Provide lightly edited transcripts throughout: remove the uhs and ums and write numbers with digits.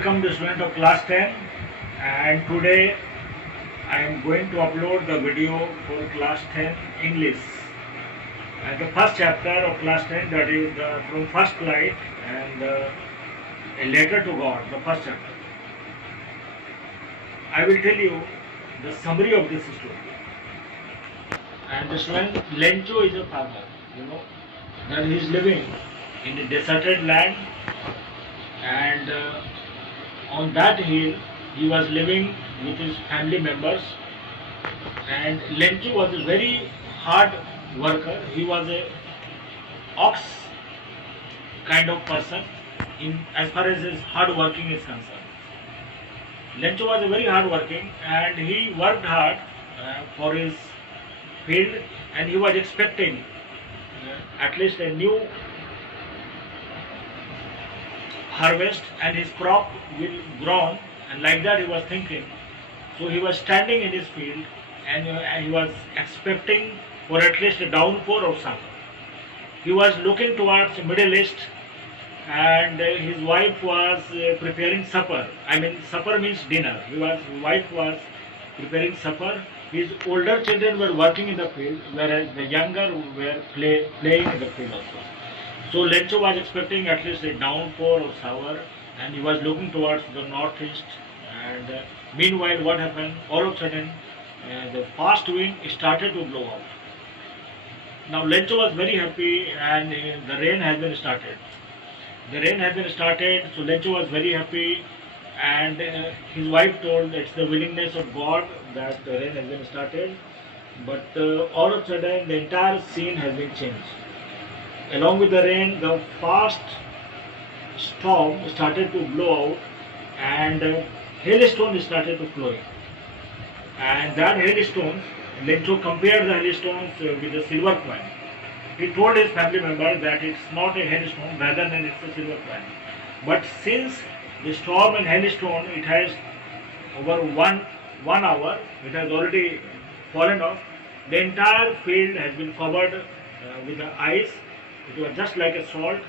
Welcome the student of class 10, and today I am going to upload the video for class 10 English. The first chapter of class 10, that is from first light and a letter to God, the first chapter. I will tell you the summary of this story. And the student Lencho is a farmer, that he is living in a deserted land, and on that hill he was living with his family members. And Lencho was a very hard worker. He was a ox kind of person in as far as his hard working is concerned. Lencho was a very hard working, and he worked hard for his field, and he was expecting at least a new harvest, and his crop will grow, and like that he was thinking. So he was standing in his field, and he was expecting for at least a downpour of summer. He was looking towards the Middle East, and his wife was preparing supper. I mean, supper means dinner. His wife was preparing supper. His older children were working in the field, whereas the younger were playing in the field also. So Lencho was expecting at least a downpour of shower, and he was looking towards the northeast. And meanwhile, what happened? All of a sudden, the fast wind started to blow out. Now Lencho was very happy, and the rain has been started. The rain has been started, so Lencho was very happy, and his wife told it's the willingness of God that the rain has been started. But all of a sudden, the entire scene has been changed. Along with the rain, the fast storm started to blow out, and hailstones started to flow in. And that hailstones, Lencho compared the hailstones with a silver coin. He told his family members that it's not a hailstone, rather than it's a silver coin. But since the storm and hailstone, it has over one hour, it has already fallen off. The entire field has been covered with the ice. It was just like a salt,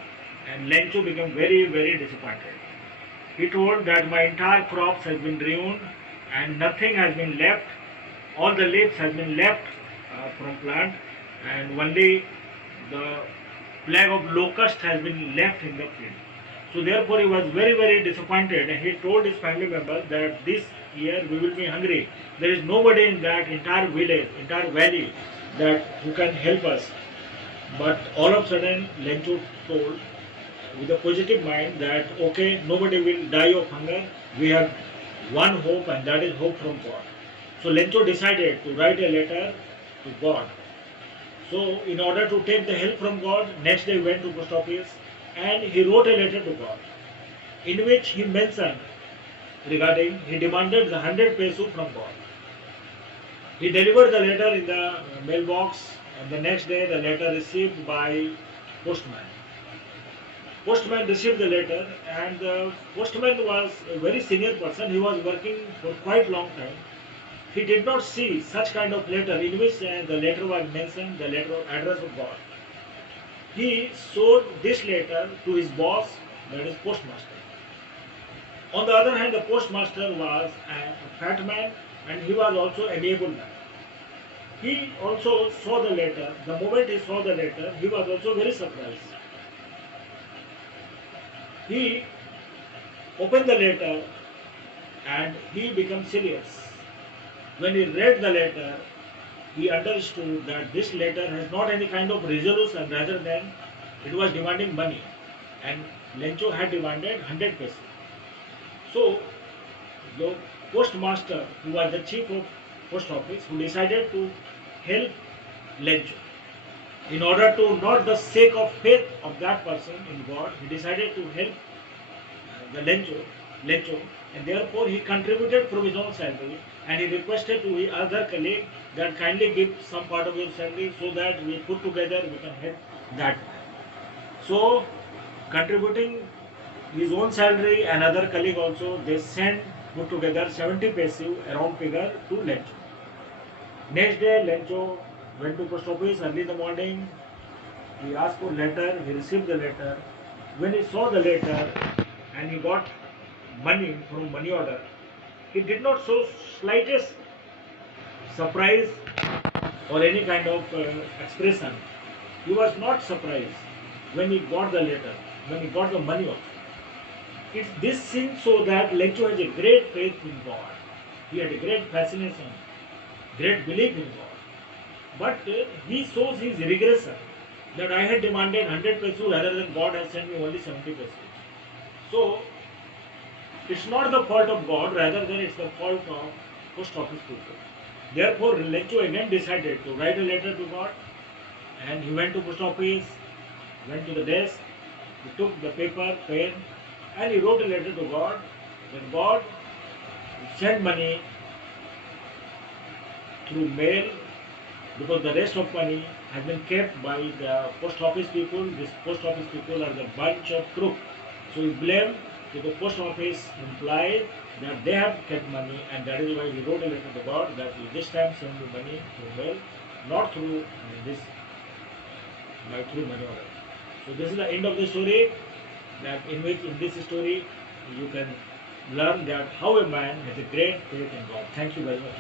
and Lencho became very, very disappointed. He told that my entire crops has been ruined, and nothing has been left. All the leaves has been left from plant, and only the plague of locust has been left in the field. So therefore he was very, very disappointed, and he told his family members that this year we will be hungry. There is nobody in that entire village, entire valley, that who can help us. But all of a sudden, Lencho told with a positive mind that okay, nobody will die of hunger. We have one hope, and that is hope from God. So Lencho decided to write a letter to God. So in order to take the help from God, next day he went to post office, and he wrote a letter to God, in which he mentioned regarding he demanded the 100 peso from God. He delivered the letter in the mailbox, and the next day the letter received by postman. Postman received the letter, and the postman was a very senior person. He was working for quite long time. He did not see such kind of letter in which the letter was mentioned, the letter address of God. He showed this letter to his boss, that is postmaster. On the other hand, the postmaster was a fat man, and he was also an able man. He also saw the letter. The moment he saw the letter, he was also very surprised. He opened the letter, and he became serious. When he read the letter, he understood that this letter has not any kind of resolution, rather than it was demanding money, and Lencho had demanded 100 pesos. So the postmaster, who was the chief of post office, who decided to help Lencho, in order to not the sake of faith of that person in God, he decided to help the Lencho, and therefore he contributed from his own salary, and he requested to his other colleague that kindly give some part of your salary so that we put together we can help that. So contributing his own salary and other colleague also, they sent put together 70 peso around figure to Lencho. Next day Lencho went to post office early in the morning. He asked for letter, he received the letter. When he saw the letter and he got money from money order, he did not show slightest surprise or any kind of expression. He was not surprised when he got the letter, when he got the money also. It's this seems so that Lencho has a great faith in God. He had a great fascination, great belief in God. But he shows his regression that I had demanded 100 pesos rather than God has sent me only 70 pesos. So it's not the fault of God, rather than it's the fault of post office people. Therefore, Lencho again decided to write a letter to God, and he went to post office, went to the desk, he took the paper, pen, and he wrote a letter to God. Then God sent money through mail, because the rest of money has been kept by the post office people. These post office people are the bunch of crooks. So he blamed to the post office employees that they have kept money, and that is why he wrote a letter to God that you this time send me money through mail, not through this by through money order. So this is the end of the story. That in which in this story you can learn that how a man has a great faith in God. Thank you very much.